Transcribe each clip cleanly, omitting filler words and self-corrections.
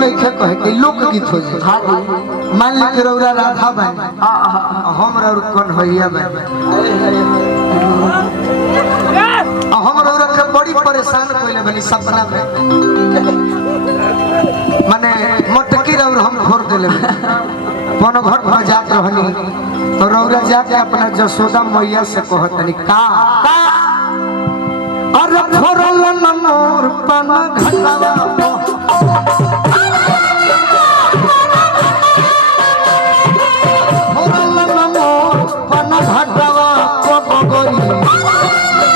नहीं कहे कि लोकगीत हो जाए। हाँ जी मान ली कि रौरा राधा बन हम रौर कौन होइया बन हम रौरा के बड़ी परेशान कइले बनी सपना में माने मटकी रौर हम घोर देले कोनो घट में जात रहनी तो रौरा जाके अपना जसोदा मैया से कहतनी का अरे फोरल न मोर पन घटावा फोरल न मोर पन घटावा को गोरी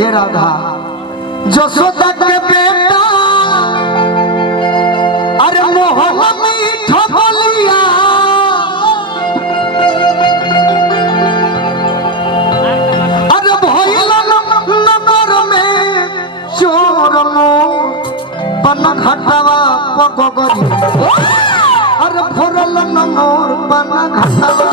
ये राधा जसोदा के बेटा अरे मोहन मीठा बोलिया अरे भइला नगर में चोर पन घटावा पगोरी अरे फोरल न मोर पन घटावा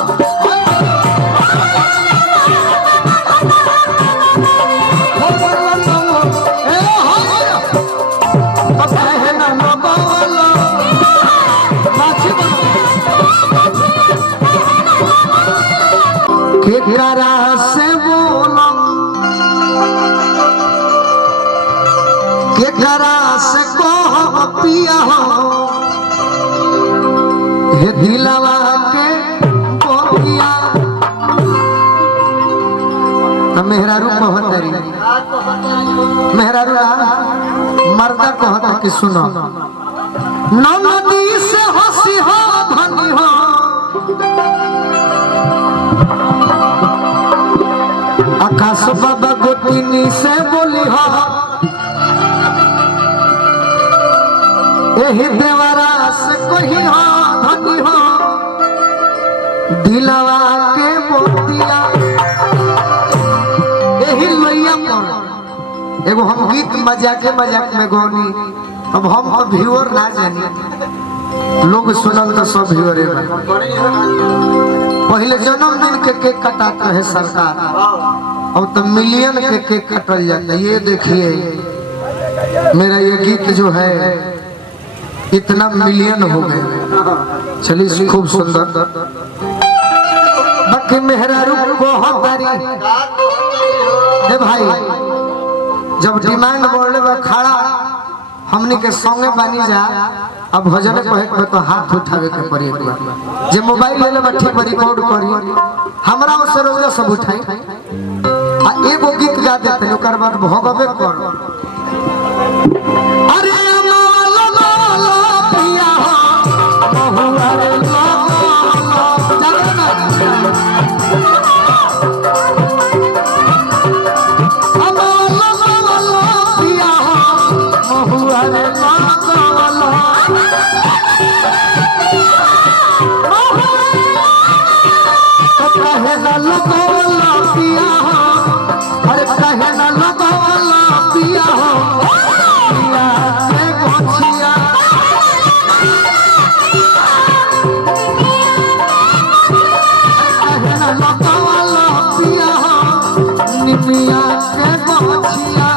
केकरा से बोलो केकरा से कह पिया हो हे दिलवा के बोलिया तो मेहरारू कहतरी मेहरारू मर्दा कहता कि सुनो नदी से हंसी हो धनी हो आकाश बाबा गोतिनी से बोली हो एही देवरा से कही हो धनी हो दिलवा के बोतिया एही लोइया पर एगो हम गीत मजाक में गौनी अब हम तो व्यूअर ना जानी लोग सुनल तो सब व्यूअरे पहले जन्मदिन के केक कटाते रहे सरकार अब तो मिलियन के केक कटल जाता है। ये देखिए मेरा ये गीत जो है इतना मिलियन हो गए चलिए खूब सुंदर बाकी मेहरारू को हमारी भाई जब डिमांड बोले खड़ा हमने के संगे बानी जा अब भजन कहे तो हाथ उठावे के पड़ी एक बार जे मोबाइल ले ले ठीक पर रिकॉर्ड करी हमरा से रोज सब उठाई आ एगो गीत गा देते ओकर बाद भगवे कर अरे लाला लाला पिया बहुआ रे लाला जाना पिया बहुआ रे कहे न लगोला पिया हो अरे कहे न लगोला पिया हो पिया के गोछिया कहे न लगोला पिया हो निमिया के गोछिया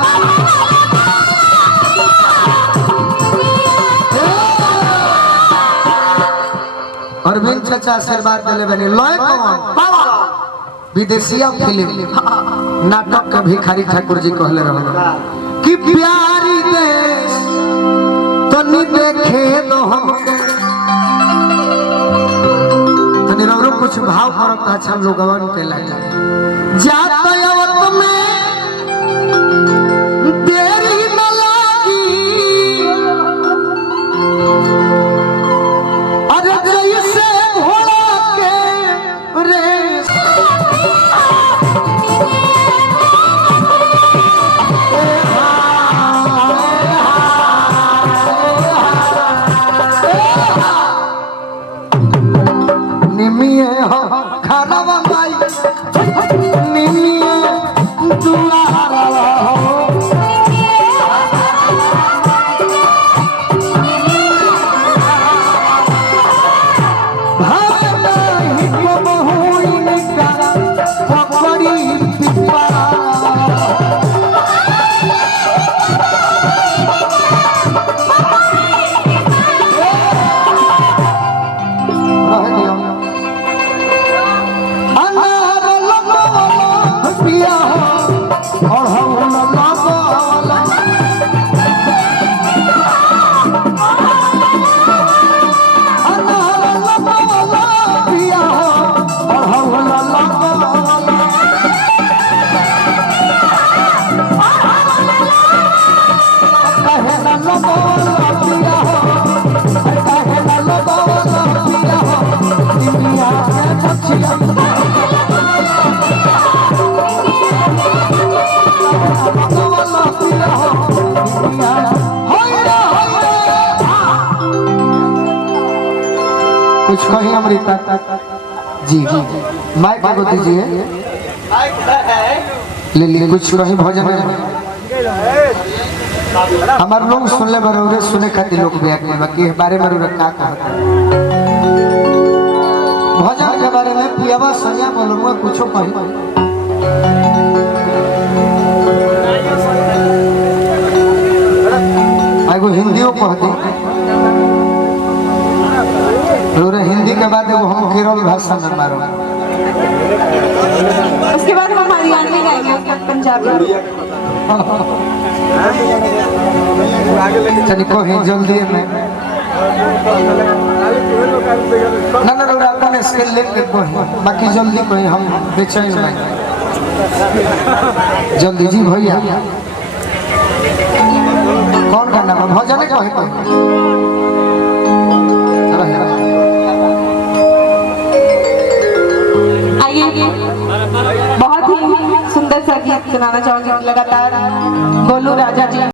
अरविंद चाचा आशीर्वाद दिले बने लय कौन विदेशिया फिल्म नाटक के भिखारी ठाकुर जी कहले रहल कि प्यारी देश तनी देखे दो हमके तनी रवरो कुछ भाव फरक अच्छा लोगवन के लागे जात आवत में देरी न लागी अरे जैसे घोड़ा के रेस निमिये हो खाना माई निमिये कुछ कहीं अमृता जी माइक को दीजिए लिली कुछ कहीं भजन हमारे लोग सुन ले बरोरे सुने खातिर लोग भी आके बाकी बारे में का कहता भजन के बारे में पियावा सैया बोलूंगा कुछो कहीं एगो हिंदियों कह दी हिंदी के बाद हम केरल भाषा में मारो उसके बाद हम हरियाणवी गाएंगे पंजाबी चलिए कोई जल्दी में ना ना रोड़ा अपन स्केल लेके कोई बाकी जल्दी कोई हम बेचैन नहीं जल्दी जी भैया